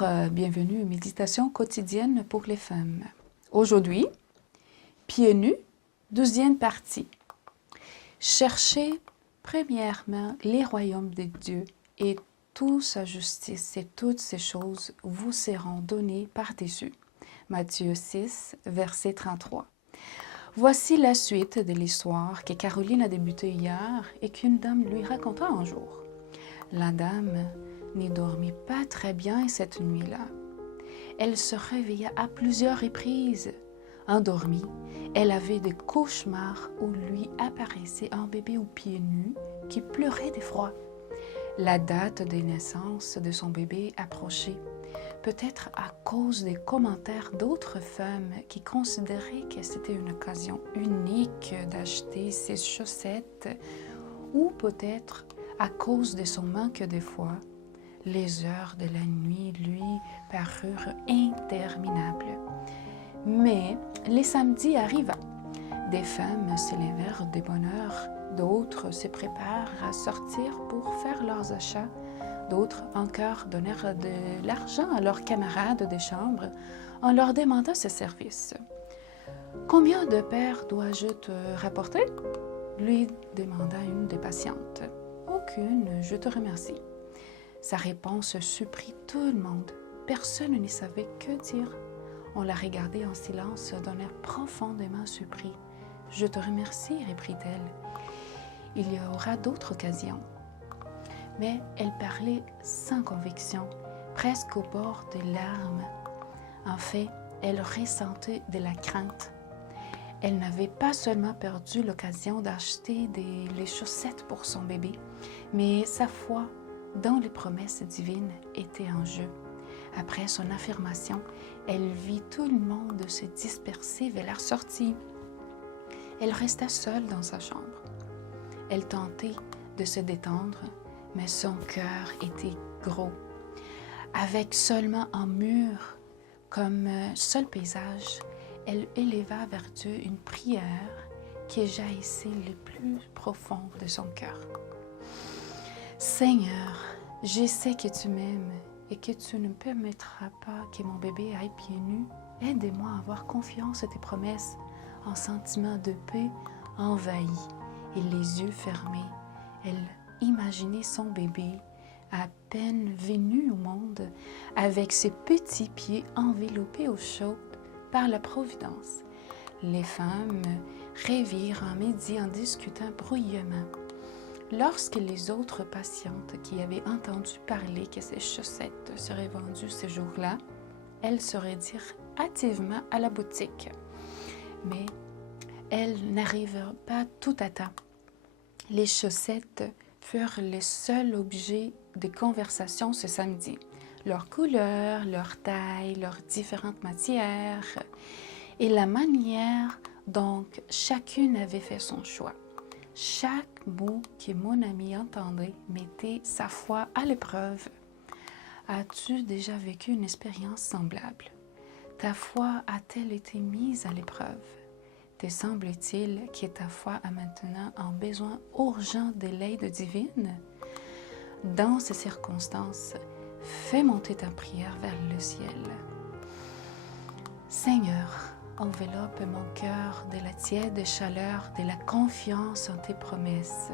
Bonjour, bienvenue aux méditations quotidiennes pour les femmes. Aujourd'hui, pieds nus, 12e partie. Cherchez premièrement les royaumes de Dieu et toute sa justice et toutes ces choses vous seront données par-dessus. Matthieu 6, verset 33. Voici la suite de l'histoire que Caroline a débutée hier et qu'une dame lui raconta un jour. La dame ne dormit pas très bien cette nuit-là. Elle se réveilla à plusieurs reprises. Endormie, elle avait des cauchemars où lui apparaissait un bébé aux pieds nus qui pleurait d'effroi. La date de naissance de son bébé approchait, peut-être à cause des commentaires d'autres femmes qui considéraient que c'était une occasion unique d'acheter ses chaussettes, ou peut-être à cause de son manque de foi. Les heures de la nuit lui parurent interminables. Mais les samedis arriva. Des femmes se levèrent de bonne heure, d'autres se préparent à sortir pour faire leurs achats, d'autres encore donnèrent de l'argent à leurs camarades de chambre en leur demandant ce service. « Combien de paires dois-je te rapporter ?» lui demanda une des patientes. « Aucune, je te remercie. » Sa réponse surprit tout le monde. Personne ne savait que dire. On la regardait en silence d'un air profondément surpris. « Je te remercie, reprit-elle. Il y aura d'autres occasions. » Mais elle parlait sans conviction, presque au bord des larmes. En fait, elle ressentait de la crainte. Elle n'avait pas seulement perdu l'occasion d'acheter les chaussettes pour son bébé, mais sa foi dans les promesses divines était en jeu. Après son affirmation, elle vit tout le monde se disperser vers la sortie. Elle resta seule dans sa chambre. Elle tentait de se détendre, mais son cœur était gros. Avec seulement un mur comme seul paysage, elle éleva vers Dieu une prière qui jaillissait le plus profond de son cœur. « Seigneur, je sais que tu m'aimes et que tu ne permettras pas que mon bébé aille pieds nus. Aide-moi à avoir confiance à tes promesses. » Un sentiment de paix envahit et les yeux fermés, elle imaginait son bébé à peine venu au monde avec ses petits pieds enveloppés au chaud par la providence. Les femmes rêvirent en midi en discutant bruyamment. Lorsque les autres patientes qui avaient entendu parler que ces chaussettes seraient vendues ce jour-là, elles se rendirent hâtivement à la boutique. Mais elles n'arrivèrent pas tout à temps. Les chaussettes furent les seuls objets de conversation ce samedi. Leur couleur, leur taille, leurs différentes matières et la manière dont chacune avait fait son choix. Chaque mot que mon amie entendait mettait sa foi à l'épreuve. As-tu déjà vécu une expérience semblable? Ta foi a-t-elle été mise à l'épreuve? Te semble-t-il que ta foi a maintenant un besoin urgent de l'aide divine? Dans ces circonstances, fais monter ta prière vers le ciel. Seigneur, enveloppe mon cœur de la tiède chaleur de la confiance en tes promesses.